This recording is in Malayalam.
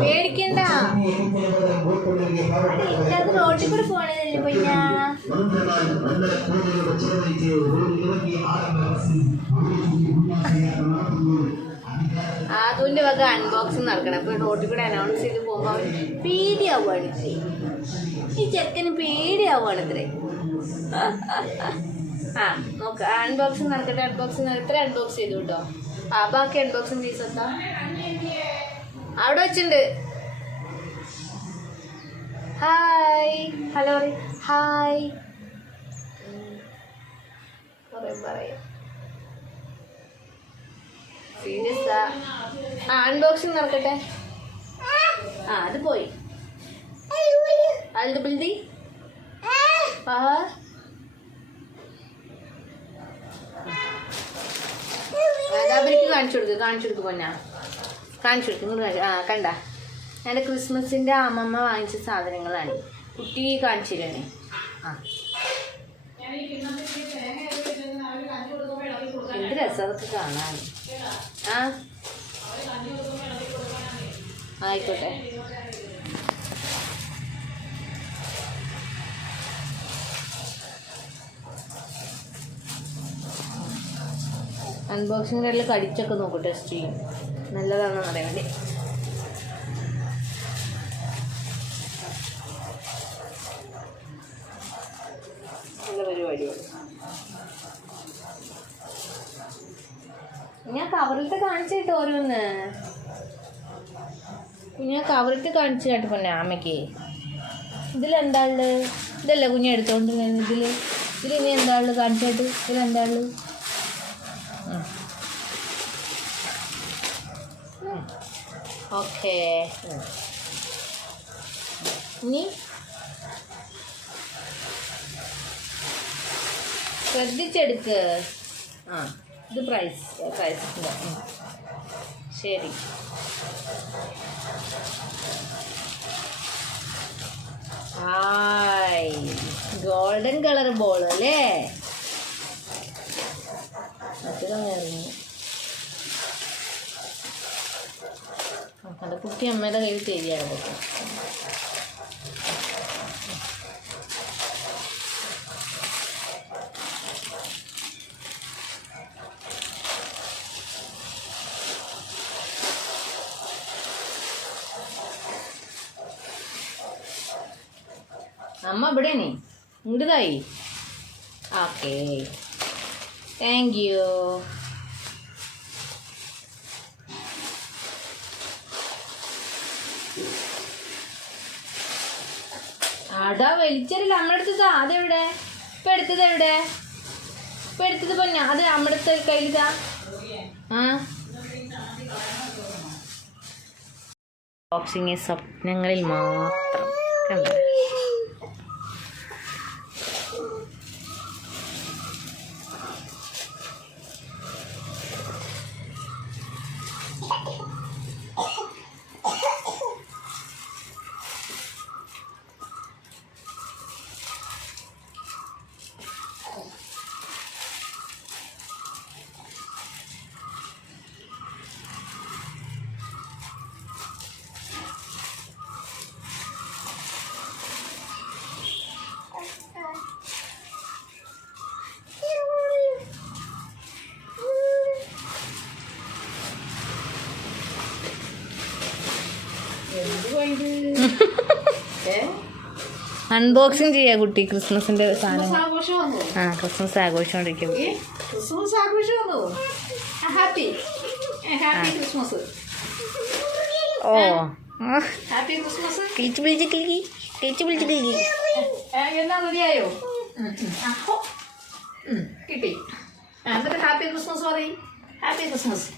പേടിക്കണ്ട, റോട്ടിൽ കൂടെ പോണതല്ലേ പൊയ്യ. ആദുവിന്റെ വക അൺബോക്സിങ് നടക്കണം. അപ്പൊ റോട്ടിൽ കൂടെ അനൗൺസ് ചെയ്ത് പോകുമ്പോ പേടിയാവുകയാണ് ഇത്രേ. ഈ ചെക്കന് പേടിയാവുകയാണ് ഇത്രേ. ആ നോക്ക, അൺബോക്സിങ് നടക്കട്ടെ. അൺബോക്സിങ് എത്ര അൺബോക്സ് ചെയ്തു കേട്ടോ. ആ ബാക്കി അൺബോക്സിങ് പീസ് എത്താ അവിടെ വെച്ചിട്ടുണ്ട്. ഹായ്, ഹലോ, ഹായ് പറയാം. സീരിയസാ? ആ അൺബോക്സിങ് നടക്കട്ടെ. ആ അത് പോയി. അത് ബിൽഡി അവർക്ക് കാണിച്ചു കൊടുക്ക് പൊന്നാ, കാണിച്ചു കൊടുക്കും. ഇങ്ങോട്ട് ആ കണ്ട, എൻ്റെ ക്രിസ്മസിൻ്റെ അമ്മമ്മ വാങ്ങിച്ച സാധനങ്ങളാണ്. കുട്ടി കാണിച്ചു തരുവാണ്. ആ എന്ത് രസം അതൊക്കെ കാണാൻ. ആ ആയിക്കോട്ടെ. അൺബോക്സിങ്ങിൻ്റെ ഇടയിൽ കടിച്ചൊക്കെ നോക്കും, ടെസ്റ്റ് ചെയ്യും നല്ലതാണെന്ന് അറിയാൻ വേണ്ടി. നല്ല പരിപാടിയാണ്. ഞാൻ കവറിലത്തെ കാണിച്ചു കേട്ടോ ഓരോന്ന്. ഞാൻ കവറിട്ട് കാണിച്ചു കേട്ടോ പൊന്നെ അമ്മയ്ക്ക്. ഇതിലെന്താ ഉള്ളത്? ഇതല്ല കുഞ്ഞ് എടുത്തോണ്ടിരുന്നത്. ഇതിലിനി എന്താ ഉള്ളത് കാണിച്ചായിട്ട്? ഇതിലെന്താ ഉള്ളത്? ഓക്കേ, ഇനി ശ്രദ്ധിച്ചെടുക്ക്. ആ ഇത് പ്രൈസിൻ്റെ ശരി. ഹായ്, ഗോൾഡൻ കളർ ബോൾ അല്ലേ? ഇറങ്ങി അത് കുട്ടി അമ്മയുടെ കയ്യിൽ തരികയാണ്. അമ്മ ഇവിടെയാണ്, ഇങ്ങോട്ടായി. Okay, thank you. അടാ വലിച്ചറില്ല, അമ്മടുത്തതാ. അതെവിടെ ഇപ്പം എടുത്തത്? എവിടെ ഇപ്പം എടുത്തത് പൊന്നാ? അത് അമ്മടുത്ത കയ്യിലിതാ. ആ ബോക്സിങ് സ്വപ്നങ്ങളിൽ മാത്രം. കണ്ടോ? അൺബോക്സിങ് ചെയ്യാ കുട്ടി ക്രിസ്മസിന്റെ സാധനം. ആ ക്രിസ്മസ് ആഘോഷിച്ചോണ്ടിരിക്കും. ഓ കിളിച്ചു വിളിച്ച് കിളി, കിളിച്ചു വിളിച്ച് കിളി. എന്നാ റെഡിയായോ? കിട്ടി. എന്നിട്ട് ഹാപ്പി ക്രിസ്മസ് പറയും. Happy Christmas.